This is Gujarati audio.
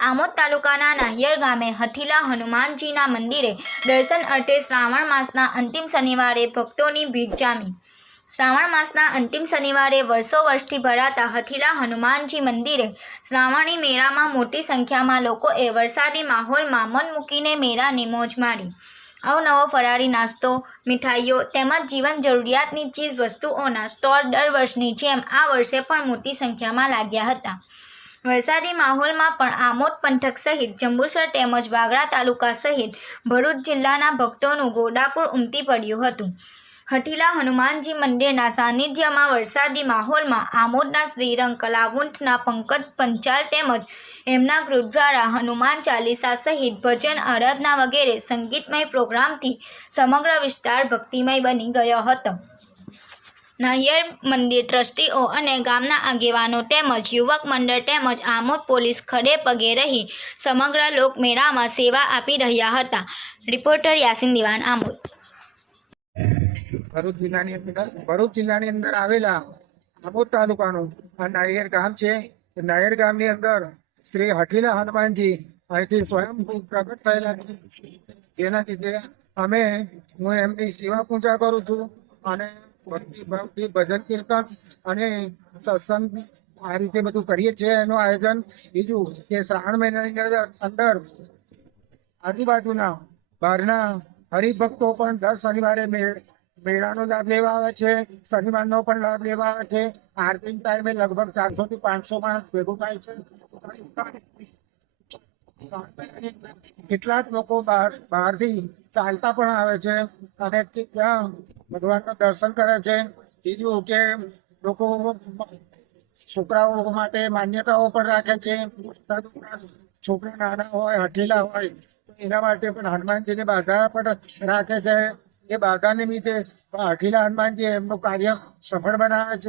આમોદ તાલુકાના નાહિયર ગામે હથિલા હનુમાનજીના મંદિરે દર્શન અર્થે શ્રાવણ માસના અંતિમ શનિવારે ભક્તોની ભીડ જામી. શ્રાવણ માસના અંતિમ શનિવારે વર્ષો વર્ષથી ભરાતા હથિલા હનુમાનજી મંદિરે શ્રાવણી મેળામાં મોટી સંખ્યામાં લોકોએ વરસાદી માહોલમાં મન મૂકીને મેળાની મોજ માણી. અવનવો ફરારી નાસ્તો, મીઠાઈઓ તેમજ જીવન જરૂરિયાતની ચીજ વસ્તુઓના સ્ટોલ દર વર્ષની જેમ આ વર્ષે પણ મોટી સંખ્યામાં લાગ્યા હતા. વરસાદી માહોલમાં પણ આમોદ પંથક સહિત જંબુસર તેમજ વાગડા તાલુકા સહિત ભરૂચ જિલ્લાના ભક્તોનું ગોડાપુર ઉમટી પડ્યું હતું. હઠીલા હનુમાનજી મંદિરના સાનિધ્યમાં વરસાદી માહોલમાં આમોદના શ્રીરંગ કલાવુંઠના પંકજ પંચાલ તેમજ એમના ગ્રુપ દ્વારા હનુમાન ચાલીસા સહિત ભજન, આરાધના વગેરે સંગીતમય પ્રોગ્રામથી સમગ્ર વિસ્તાર ભક્તિમય બની ગયો હતો. નાહિયર મંદિર ટ્રસ્ટીઓ અને ગામના આગેવાનો તેમજ યુવક મંડળ તેમજ આમોદ પોલીસ ખડે પગે રહી સમગ્ર લોકમેળામાં સેવા આપી રહ્યા હતા. રિપોર્ટર યાસીન દિવાન આમોદ. ભરૂચ જિલ્લાની અંદર, ભરૂચ જિલ્લાની અંદર આવેલા આમોદ તાલુકાનું આ નાયર ગામ છે. નાયર ગામની અંદર શ્રી હઠીલા હનુમાનજી અહીંથી સ્વયં પ્રગટ થયેલા છે. જેના લીધે અમે, હું એમની સેવા પૂજા કરું છું અને ભજન કીર્તન અને સત્સંગ આ રીતે બધું કરીએ છીએ. એનું આયોજન બીજું કે શ્રાવણ મહિનાની અંદર આજુબાજુના બહારના હરિભક્તો પણ દર શનિવારે મેળ મેળાનો લાભ લેવા આવે છે. શનિવારનો પણ લાભ લેવા આવે છે. આરતી ટાઈમે લગભગ ચારસો થી પાંચસો માણસ ભેગું થાય છે. કેટલાક લોકો બહાર બહારથી ચાલતા પણ આવે છે અને ત્યાં ભગવાનના દર્શન કરે છે. બીજું કે લોકો છોકરાઓ માટે માન્યતાઓ પણ રાખે છે. છોકરા નાના હોય, હઠીલા હોય એના માટે પણ હનુમાનજીની બાધા પણ રાખે છે. એ બાધા નિમિત્તે હઠીલા હનુમાનજી એમનું કાર્ય સફળ બનાવે છે.